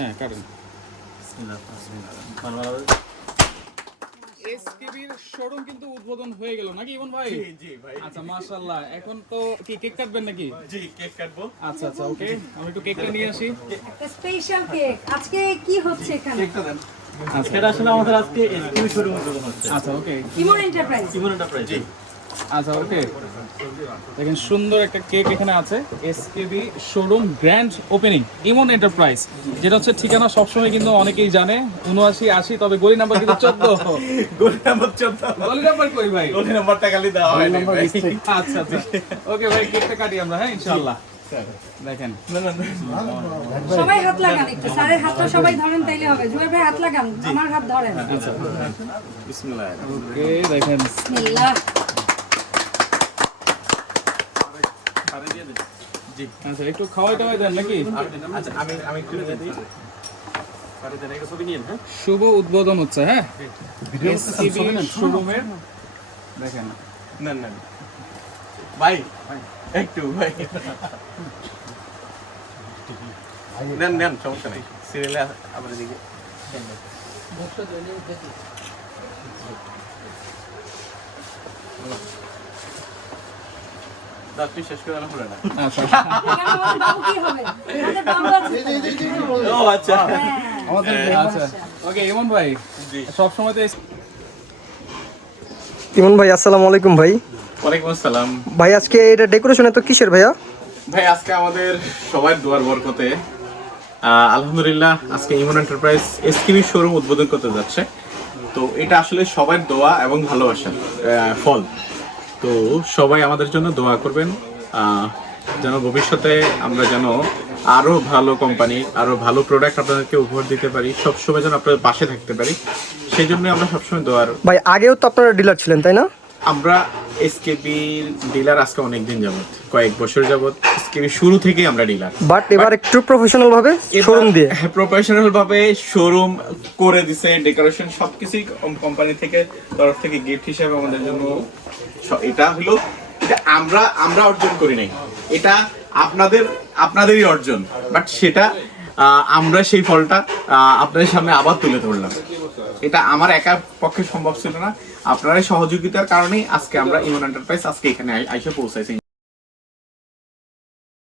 হ্যাঁ কাটেন। এসকেবির শোরুম কিন্তু উদ্বোধন হয়ে গেল নাকি ইমন ভাই? জি ভাই। আচ্ছা মাশাআল্লাহ। এখন তো কি কেক কাটবেন নাকি? জি কেক কাটবো। আচ্ছা আচ্ছা ওকে, আমি একটু কেকটা নিয়ে আসি। একটা স্পেশাল কেক আজকে কি হচ্ছে এখানে? কেকটা দেন। আচ্ছা এটা আসলে আমাদের আজকে এসকিউ শোরুম উদ্বোধন হচ্ছে। আচ্ছা ওকে ইমন এন্টারপ্রাইজ। ইমন এন্টারপ্রাইজ। জি। আচ্ছা ওকে, দেখেন সুন্দর একটা কেক এখানে আছে। এসকেবি শোরুম গ্র্যান্ড ওপেনিং ইমন এন্টারপ্রাইজ, যেটা হচ্ছে ঠিকানা সবসময় কিন্তু অনেকেই জানে 7980, তবে গলি নাম্বার কিন্তু 14। গলি নাম্বার 14। গলি নাম্বার কই ভাই? গলি নাম্বারটা খালি দেওয়া হয় না ভাই। আচ্ছা আচ্ছা ওকে ভাই, কেকটা কাটি আমরা, হ্যাঁ ইনশাআল্লাহ। দেখেন না না না। সবাই হাত লাগান একটু, স্যারের হাতটা সবাই ধরেন তাইলে হবে। জুয়েল ভাই হাত লাগান, আমার হাত ধরেন। আচ্ছা বিসমিল্লাহ। ওকে দেখেন বিসমিল্লাহ। জি। আচ্ছা একটু খাওয়াই টাওয়াই দেন নাকি? আচ্ছা আমি একটু দিয়ে দিই। আরে দেন একটা ছবি নিয়েন, হ্যাঁ? শুভ উদ্বোধন হচ্ছে, হ্যাঁ এসকেবি শোরুমের। দেখেন নেন নেন। ভাই একটু ভাই। নেন নেন, সমস্যা নেই। সিরিয়ালে আবার দিকে। দাঁতটি শেষ করে হলো না। আচ্ছা এখানে আমাদের বাবু কি হবে? আমাদের বাবু আছে তো। ও আচ্ছা। হ্যাঁ। আচ্ছা ওকে ইমন ভাই, জি। সব সময় তো ইমন ভাই আসসালামু আলাইকুম ভাই। ওয়ালাইকুম আসসালাম। ভাই আজকে এটা ডেকোরেশন এত কিসের ভাইয়া? ভাই আজকে আমাদের সবার দোয়ার বরকতে আলহামদুলিল্লাহ আজকে ইমন এন্টারপ্রাইজ এসকেবি শোরুম উদ্বোধন করতে যাচ্ছে। তো এটা আসলে সবার দোয়া এবং ভালোবাসার ফল। তো সবাই আমাদের জন্য দোয়া করবেন, যেন ভবিষ্যতে আমরা যেন আরো ভালো কোম্পানি, আরো ভালো প্রোডাক্ট আপনাদেরকে উপহার দিতে পারি, সবসময় যেন আপনাদের পাশে থাকতে পারি, সেই জন্য আমরা সবসময় দোয়ার। ভাই আগেও তো আপনারা ডিলার ছিলেন তাই না? আমরা এসকেবি ডিলার আজকে অনেকদিন যাবত, কয়েক বছর যাবত এসকেবি শুরু থেকেই আমরা ডিলার। বাট এবার একটু প্রফেশনাল ভাবে শোরুম দিয়ে। প্রফেশনাল ভাবে শোরুম করে দিছে, ডেকোরেশন সবকিছুই কোম্পানি থেকে তরফ থেকে গিফট হিসেবে আমাদের জন্য। এটা হলো, এটা আমরা অর্জন করি নাই, এটা আপনাদেরই অর্জন। বাট সেটা আমরা সেই ফলটা আপনাদের সামনে আবার তুলে ধরলাম। এটা আমার একার পক্ষে সম্ভব ছিল না, আপনারাই সহযোগিতার কারণেই আজকে আমরা ইমন এন্টারপ্রাইজ আজকে এখানে আইসা পৌঁছাইছি।